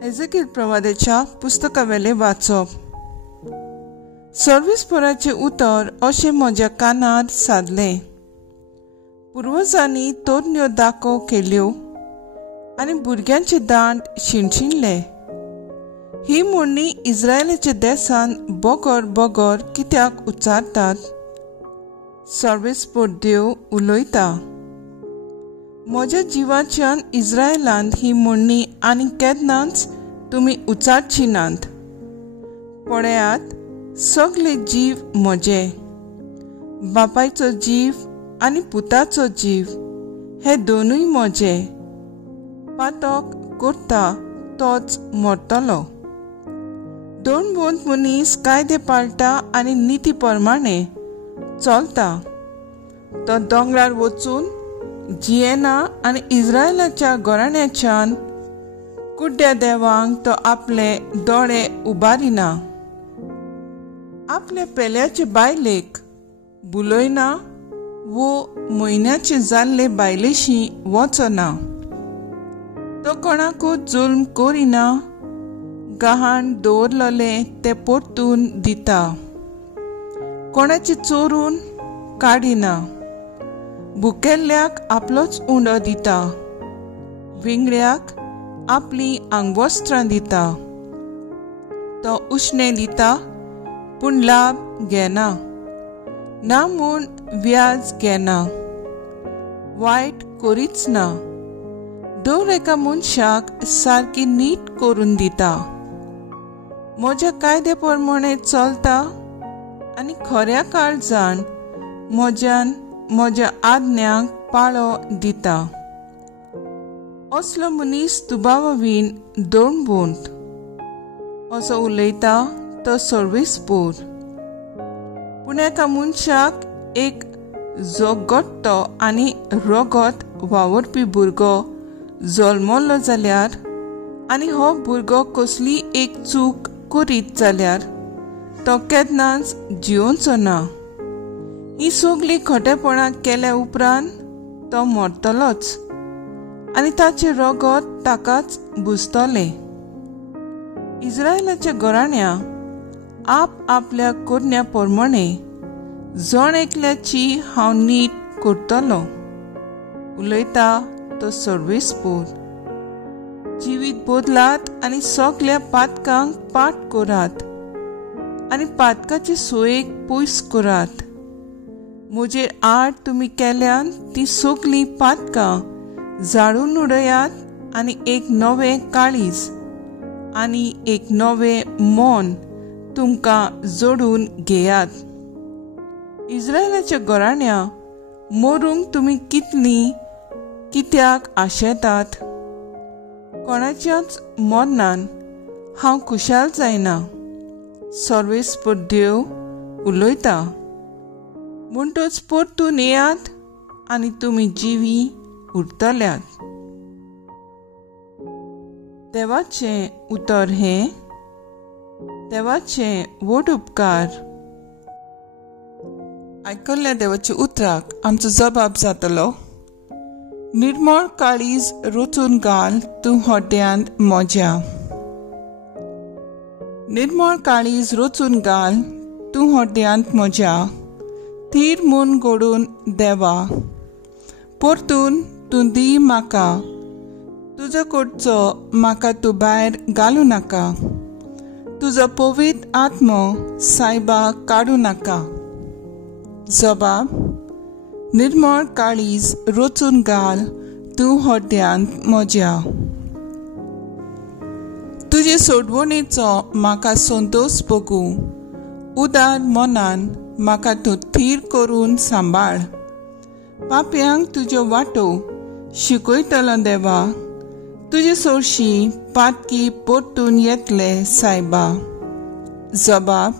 एझेकिएल प्रवादाच्या पुस्तकावेले वाचप. सर्वेस्पराचे उतर अशें म्हज्या कानार सादले. पुर्वजांनी तोरण्यो दाखो केल्यो आनी भुरग्यांचे दांड शिणशिणले. ही मोडणी इस्रायलाच्या देशांत बोगोर बोगोर कित्याक उच्चारतात? सर्वेस्पर देव उलयता. म्हज्या जिवाच्यान इस्रायलांत ही मोडणी आनी केन्नाच तुमी उच्चारची नात. पळयात, सगळे जीव म्हजे. बापायचो जीव आनी पुताचो जीव हे दोनूय म्हजे. पातक करता तोच मरतलो. दोन बोंत मनीस कायदे पाळटा आनी निती प्रमाणे चलता. तो दोंगरार वचून जियेना आनी इस्रायलाच्या घराण्याच्यान कुड्ड्या देवांक तो आपले दोळे उबारिना. आपल्या पेल्याचे बायलेक बुलयना वो म्हयन्याचे जाल्ले बायलेशी वचना. तो कोणाकूच जुल्म करिना. गहाण दवरलेले ते परतून दिता. कोणाचे चोरून काडिना. भुकेल्ल्याक आपलोच उंडो दिता. विंगड्याक आपली आंगवस्त्रां दिता. तो उश्णे दिता पूण लाभ घेना, ना म्हूण व्याज घेना. वायट करीच ना. दर एका मनशाक सारकी नीट करून दिता. म्हज्या कायद्या प्रमाणे चलता आनी खऱ्या काळजान म्हज्या आज्ञांक पाळो दिता. असलो मनीस दुबावावीन दोन बोंत असो उलयता तो सर्वेस्पर. पूण एका मनशाक एक जोगट्टो आनी रोगत वावरपी भुरगो जल्मलो जाल्यार आनी हो भुरगो कसली एक चूक करीत जाल्यार तो केन्नाच जियोंचो ना. ही सगळी खोटेपणां केल्या उपरांत तो मरतलोच आनी ताचे रगत ताकाच भुजतले. इस्रायलाच्या घराण्या आप आपल्या करण्या प्रमाणे जण एकल्याची हांव नीट करतलो, उलयता तो सर्वेस्पर. जिवीत बदलात आनी सगळ्या पातकांक पाट करात आनी पातकाचे सोयेक पयस करात. म्हजेर आड तुमी केल्यान ती सगळीं पातकां जाळून उडयात आनी एक नवें काळीज आनी एक नवें मन तुमकां जोडून घेयात. इस्रायलाच्या घराण्या मरूंक तुमी कित्याक आशेतात? कोणाच्याच मरणान हांव खुशाल जायना. सर्वेस्पर देव उलयता. म्हणटच परतून येयात आनी तुमी जिवी उरतल्यात. देवाचें उतर हें. देवाचे व्हड उपकार. आयकल्ल्या देवाच्या उतराक आमचो जबाब जातलो. निर्मळ काळीज रचून घाल तूं हड्ड्यांत म्हज्या. निर्मळ काळीज रचून घाल तूं हड्ड्यांत म्हज्या. थीर म्हूण घडून देवा. परतून तूं दी म्हाका. तुजो कडचो म्हाका तूं भायर घालूं नाका. तुजो पवित्र आत्मो सायबाक काडूं नाका. जबाब. निर्मळ काळीज रचून घाल तूं हड्ड्यांत म्हज्या. तुजे सोडवणेचो म्हाका संतोश भोगू. उदार मनान म्हाका तूं थीर करून सांबाळ. पाप्यांक तुज्यो वाटो शिकयतलो देवा. तुजे सोडशी पातकी परतून येतले सायबा. जबाब.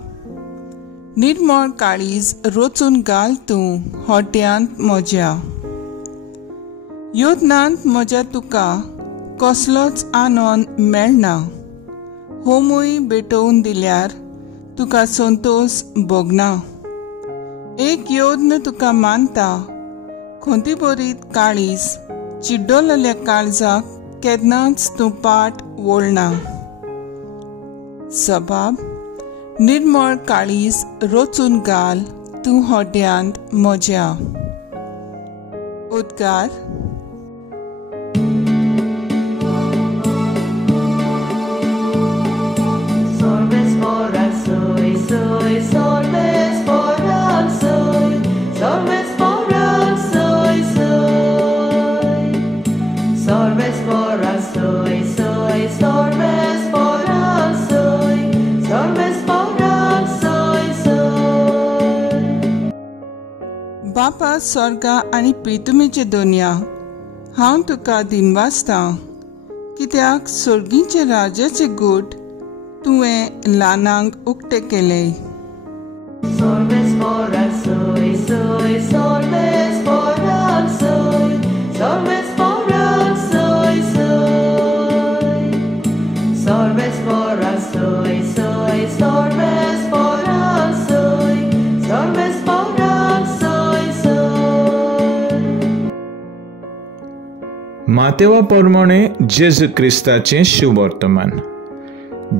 निर्मळ काळीज रचून घाल तूं हड्ड्यांत म्हज्या. योजनांत म्हज्या तुका कसलोच आनंद मेळना. होमूय भेटोवन दिल्यार तुका संतोश भोगना. एक योद्न तुका मानता. खोंती बरीत काळीज चिड्डोलेल्या काळजाक केन्नाच तूं पाट वळना. जबाब: निर्मळ काळीज रचून घाल तूं हड्ड्यांत म्हज्या. उद्गार: Sorbes moral soy, soy, sorbes moral soy, sorbes moral soy, soy. Sorbes moral soy, soy, sorbes moral soy, sorbes moral soy, soy. बापा स्वर्गा आनी प्रितुमेचे दोनया, हांव तुका दिनवासतां, कित्याक सर्गीचे राजाचे गोठ तुवें ल्हानांक उक्ते केले. Sorbes moral soy, soy, sorbes moral soy, sorbes moral soy, soy. Sorbes moral soy, soy, sorbes moral soy, sorbes moral soy, soy. मातेवा प्रमाणे जेजू क्रिस्ताचें शुभ वर्तमान.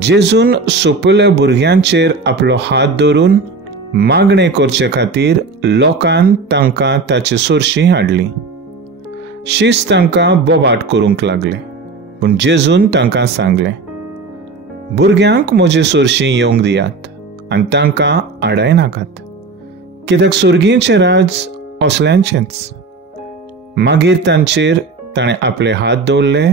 जेजून सोंपिल्ल्या भुरग्यांचेर आपलो हात दवरून मागणें करचे खातीर लोकांन तांकां ताची सोरशीं हाडली. शीस तांकां बोबाट करूंक लागले, पूण जेजून तांकां सांगलें, भुरग्यांक म्हजे सोरशीं येवंक दियात आनी तांकां आडाय नाकात, कित्याक सुर्गीचें राज असल्यांचेंच. मागीर तांचेर ताणें आपले हात दवरले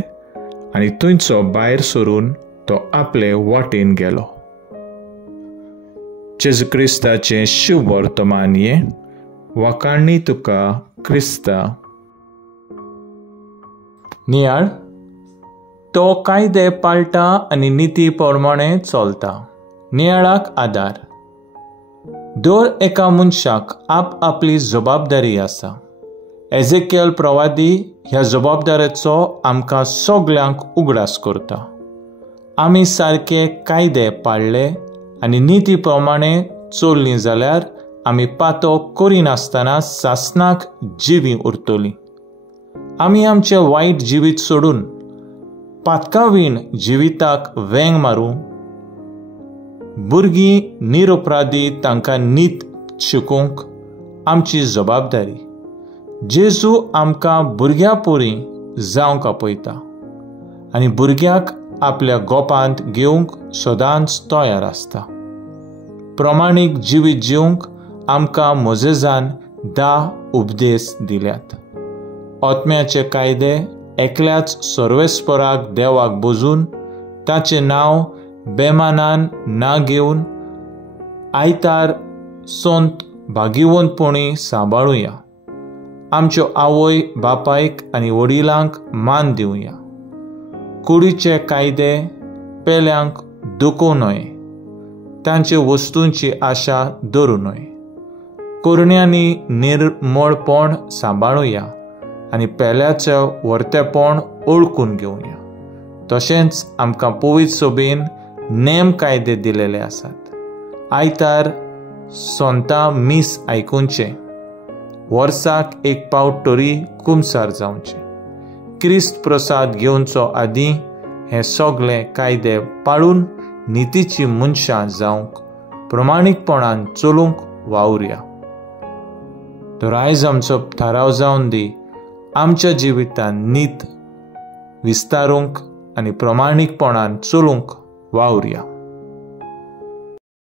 आनी थंयचो भायर सरून तो आपले वाटेन गेलो. जेजू क्रिस्ताचें शुभ वर्तमान हें. वाखाणणी तुका क्रिस्ता. नियाळ. तो कायदे पाळटा आनी निती प्रमाणे चलता. नियाळाक आदार. दर एका मनशाक आप आपली जबाबदारी आसा. एजेकियल प्रवादी ह्या जबाबदारेचो आमकां सगल्यांक उगडास करता. आमी सारके कायदे पाळले आनी निती प्रमाणे चल्लीं जाल्यार आमी पातो करिनासतना सासणाक जिवी उरतलीं. आमी आमचें वायट जिवीत सोडून पातकावीण जिविताक वेंग मारूं. भुरगीं निरपराधी तांकां नीत शिकोवंक आमची जबाबदारी. जेजू आमकां भुरग्यां पोरी जावंक आपयता आनी भुरग्याक आपल्या गोपांत घेवंक सदांच तयार आसता. प्रमाणीक जिवीत जिवंक आमकां मोजेजान 10 उपदेश दिल्यात. आत्म्याचे कायदे एकल्याच सर्वेस्पराक देवाक बोजून ताचें नांव बेमानान ना घेवन आयतार सोंत भागिवंतपणी सांबाळुया. आमच्यो आवय बापायक आनी वडिलांक मान दिवया. कुडीचे कायदे पेल्यांक दुखोव न्हय. तांचे वस्तूंची आशा धरूं न्हय. कुरण्यांनी निर्मळपण सांबाळुया आनी पेल्याचें वर्तेपण ओळखून घेवया. तशेंच आमकां पवित्र सभेन नेम कायदे दिलेले आसात. आयतार सोंतां मीस आयकुचें. वर्साक एक पावट तरी कुमसार जावचें. क्रिस्त प्रसाद घेवचो आदीं हे सगळे कायदे पाळून नितीची मनशां जावंक प्रमाणीकपणान चलूंक वावुरया. तर आयज आमचो थाराव जावन दी आमच्या जिवितांत नीत विस्तारूंक आनी प्रमाणीकपणान चलूंक वावुरया.